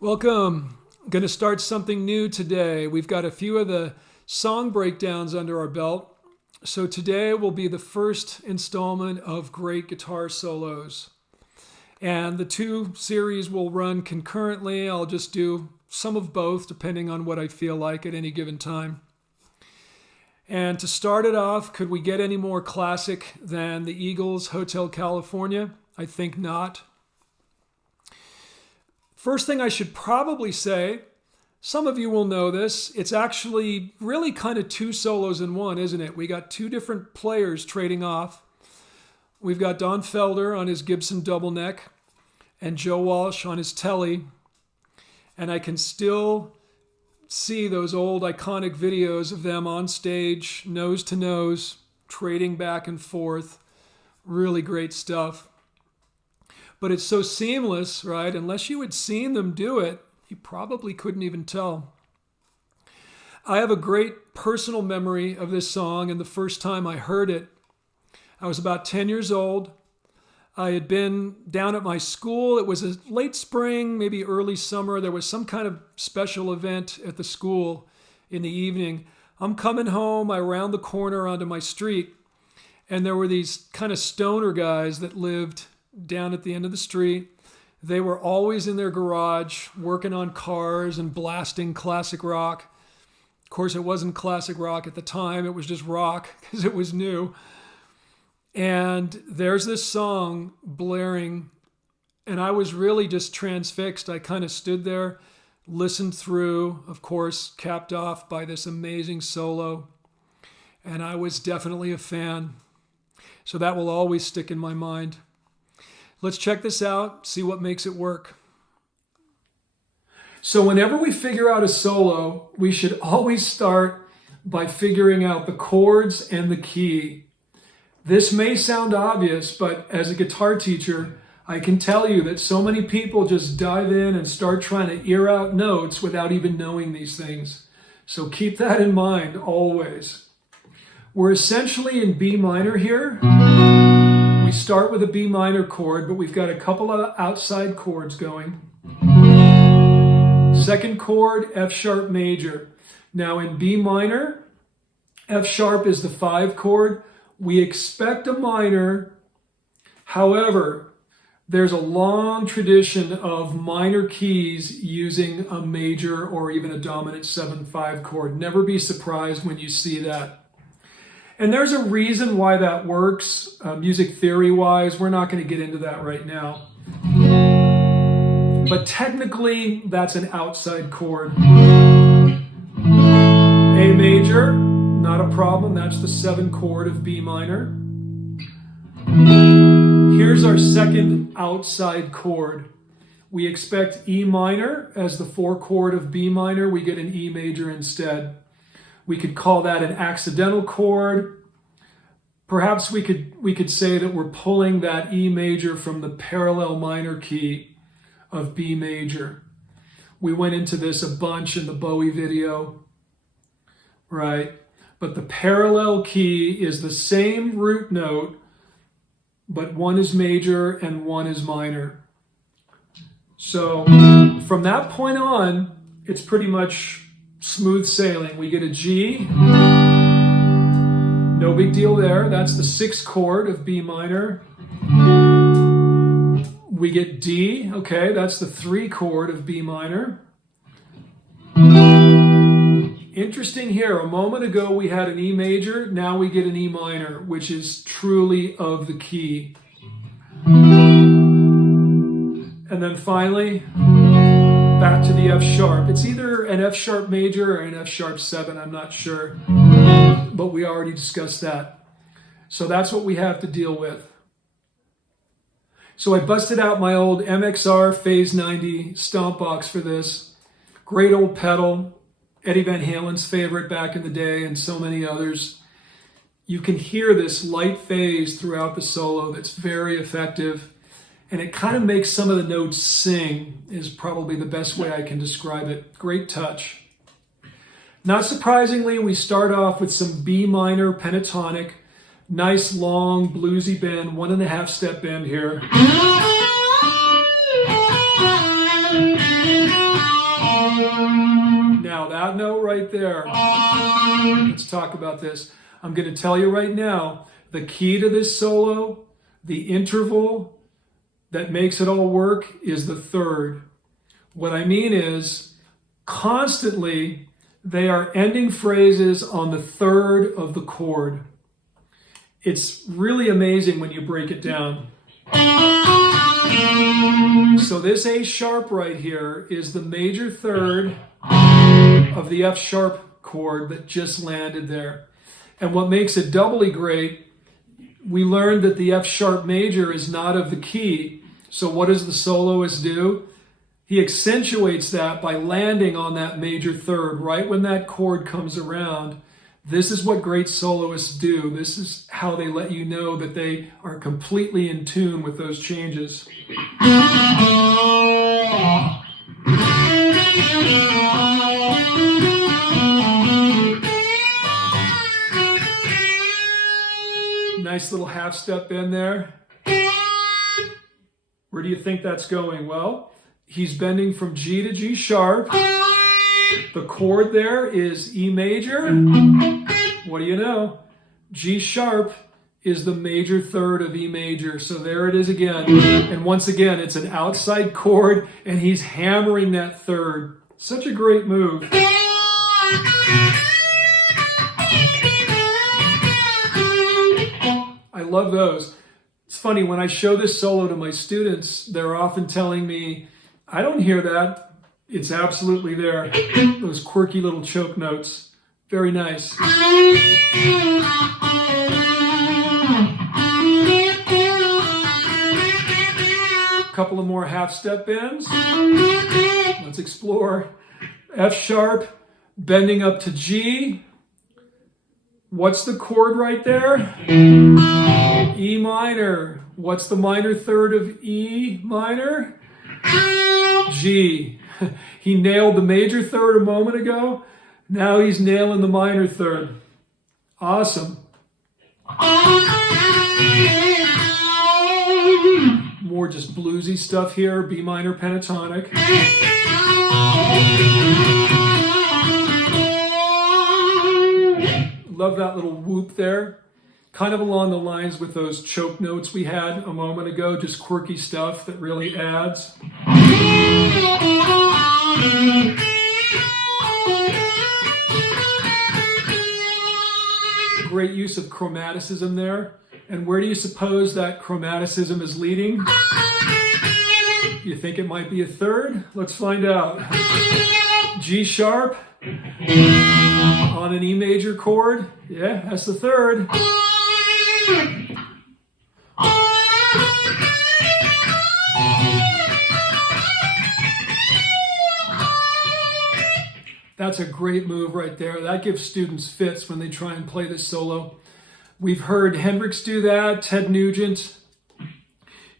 Welcome. I'm going to start something new today. We've got a few of the song breakdowns under our belt. So today will be the first installment of great guitar solos. And the two series will run concurrently. I'll just do some of both depending on what I feel like at any given time. And to start it off, could we get any more classic than the Eagles' Hotel California? I think not. First thing I should probably say, some of you will know this, it's actually really kind of two solos in one, isn't it? We got two different players trading off. We've got Don Felder on his Gibson double neck and Joe Walsh on his Tele. And I can still see those old iconic videos of them on stage, nose to nose, trading back and forth. Really great stuff. But it's so seamless, right? Unless you had seen them do it, you probably couldn't even tell. I have a great personal memory of this song, and the first time I heard it, I was about 10 years old. I had been down at my school. It was a late spring, maybe early summer. There was some kind of special event at the school in the evening. I'm coming home. I round the corner onto my street, and there were these kind of stoner guys that lived down at the end of the street. They were always in their garage working on cars and blasting classic rock. Of course, it wasn't classic rock at the time. It was just rock because it was new. And there's this song blaring, and I was really just transfixed. I kind of stood there, listened through, of course, capped off by this amazing solo. And I was definitely a fan. So that will always stick in my mind. Let's check this out, see what makes it work. So whenever we figure out a solo, we should always start by figuring out the chords and the key. This may sound obvious, but as a guitar teacher, I can tell you that so many people just dive in and start trying to ear out notes without even knowing these things. So keep that in mind always. We're essentially in B minor here. We start with a B minor chord, but we've got a couple of outside chords going. Second chord, F sharp major. Now in B minor, F sharp is the 5 chord. We expect a minor. However, there's a long tradition of minor keys using a major or even a dominant 7/5 chord. Never be surprised when you see that. And there's a reason why that works, music theory-wise. We're not going to get into that right now. But technically, that's an outside chord. A major, not a problem. That's the 7 chord of B minor. Here's our second outside chord. We expect E minor as the 4 chord of B minor. We get an E major instead. We could call that an accidental chord. Perhaps we could say that we're pulling that E major from the parallel minor key of B major. We went into this a bunch in the Bowie video, right? But the parallel key is the same root note, but one is major and one is minor. So from that point on, it's pretty much smooth sailing. We get a G, no big deal there. That's the 6th chord of B minor. We get D, okay, that's the 3 chord of B minor. Interesting here, a moment ago we had an E major, now we get an E minor, which is truly of the key. And then finally, back to the F sharp. It's either an F sharp major or an F sharp 7, I'm not sure. But we already discussed that. So that's what we have to deal with. So I busted out my old MXR Phase 90 stomp box for this. Great old pedal. Eddie Van Halen's favorite back in the day, and so many others. You can hear this light phase throughout the solo that's very effective, and it kind of makes some of the notes sing, is probably the best way I can describe it. Great touch. Not surprisingly, we start off with some B minor pentatonic, nice long bluesy bend, 1.5 step bend here. Now that note right there, let's talk about this. I'm going to tell you right now, the key to this solo, the interval that makes it all work is the 3rd. What I mean is, constantly they are ending phrases on the 3rd of the chord. It's really amazing when you break it down. So this A sharp right here is the major 3rd of the F sharp chord that just landed there. And what makes it doubly great, we learned that the F sharp major is not of the key. So what does the soloist do? He accentuates that by landing on that major 3rd right when that chord comes around. This is what great soloists do. This is how they let you know that they are completely in tune with those changes. Nice little half step in there. Where do you think that's going? Well, he's bending from G to G sharp. The chord there is E major. What do you know? G sharp is the major 3rd of E major. So there it is again. And once again, it's an outside chord and he's hammering that 3rd. Such a great move. I love those. It's funny, when I show this solo to my students, they're often telling me, I don't hear that. It's absolutely there. Those quirky little choke notes. Very nice. Couple of more half step bends. Let's explore. F sharp, bending up to G. What's the chord right there? E minor. What's the minor 3rd of E minor? G. He nailed the major 3rd a moment ago. Now he's nailing the minor 3rd. Awesome. More just bluesy stuff here. B minor pentatonic. Love that little whoop there. Kind of along the lines with those choke notes we had a moment ago. Just quirky stuff that really adds. Great use of chromaticism there. And where do you suppose that chromaticism is leading? You think it might be a 3rd? Let's find out. G sharp on an E major chord. Yeah, that's the 3rd. That's a great move right there. That gives students fits when they try and play this solo. We've heard Hendrix do that, Ted Nugent.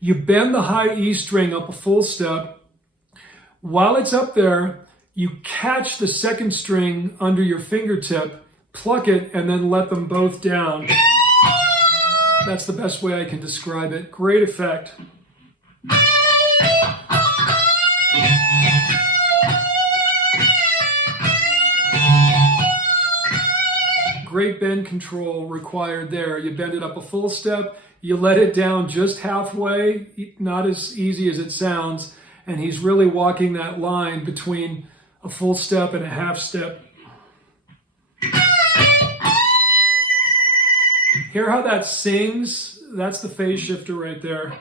You bend the high E string up a full step. While it's up there, you catch the 2nd string under your fingertip, pluck it, and then let them both down. That's the best way I can describe it. Great effect. great bend control required there. You bend it up a full step, you let it down just halfway, not as easy as it sounds, and he's really walking that line between a full step and a half step. Hear how that sings? That's the phase shifter right there.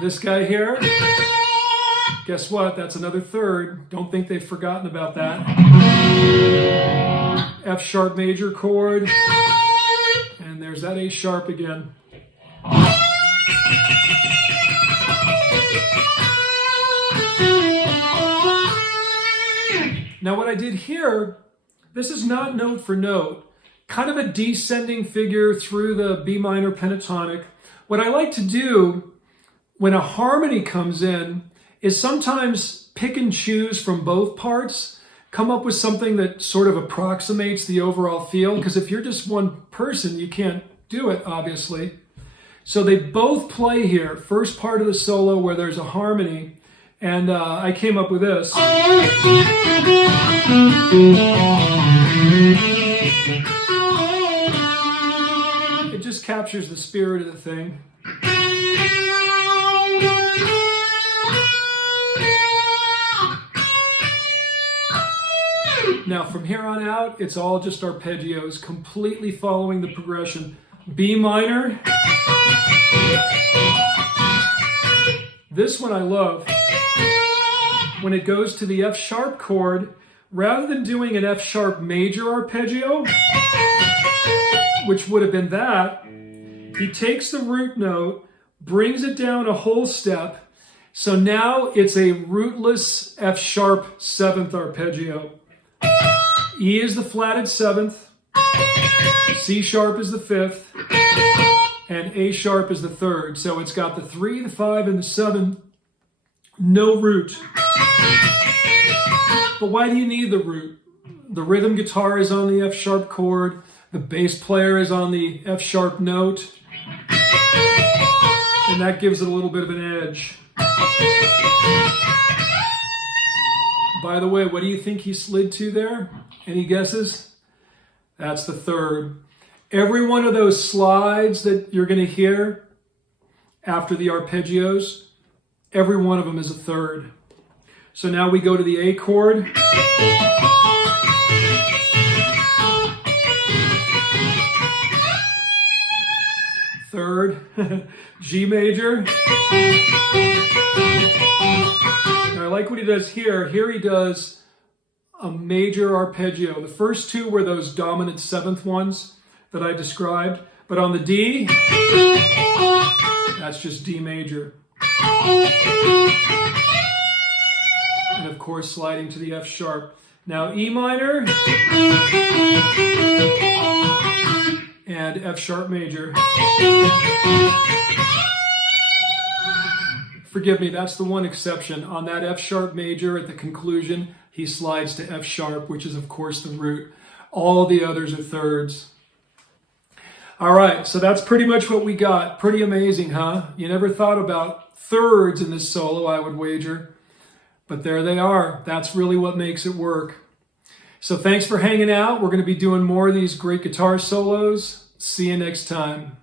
This guy here, guess what? That's another third. Don't think they've forgotten about that. F sharp major chord. And there's that A sharp again. Now what I did here, this is not note for note, kind of a descending figure through the B minor pentatonic. What I like to do when a harmony comes in is sometimes pick and choose from both parts, come up with something that sort of approximates the overall feel, because if you're just one person, you can't do it, obviously. So they both play here. First part of the solo where there's a harmony, and I came up with this. It just captures the spirit of the thing. Now from here on out, it's all just arpeggios, completely following the progression. B minor. This one I love. When it goes to the F sharp chord, rather than doing an F sharp major arpeggio, which would have been that, he takes the root note, brings it down a whole step, so now it's a rootless F sharp seventh arpeggio. E is the flatted seventh, C sharp is the fifth, and A sharp is the third. So it's got the 3, the 5, and the 7, no root. But why do you need the root? The rhythm guitar is on the F sharp chord, the bass player is on the F sharp note, and that gives it a little bit of an edge. By the way, what do you think he slid to there? Any guesses? That's the third. Every one of those slides that you're going to hear after the arpeggios, every one of them is a third. So now we go to the A chord. Third, G major. Now I like what he does here. Here he does a major arpeggio. The first two were those dominant seventh ones that I described. But on the D, that's just D major. And of course, sliding to the F sharp. Now E minor and F sharp major. Forgive me, that's the one exception. On that F sharp major at the conclusion, he slides to F sharp, which is of course the root. All the others are thirds. All right, so that's pretty much what we got. Pretty amazing, huh? You never thought about thirds in this solo, I would wager. But there they are. That's really what makes it work. So thanks for hanging out. We're going to be doing more of these great guitar solos. See you next time.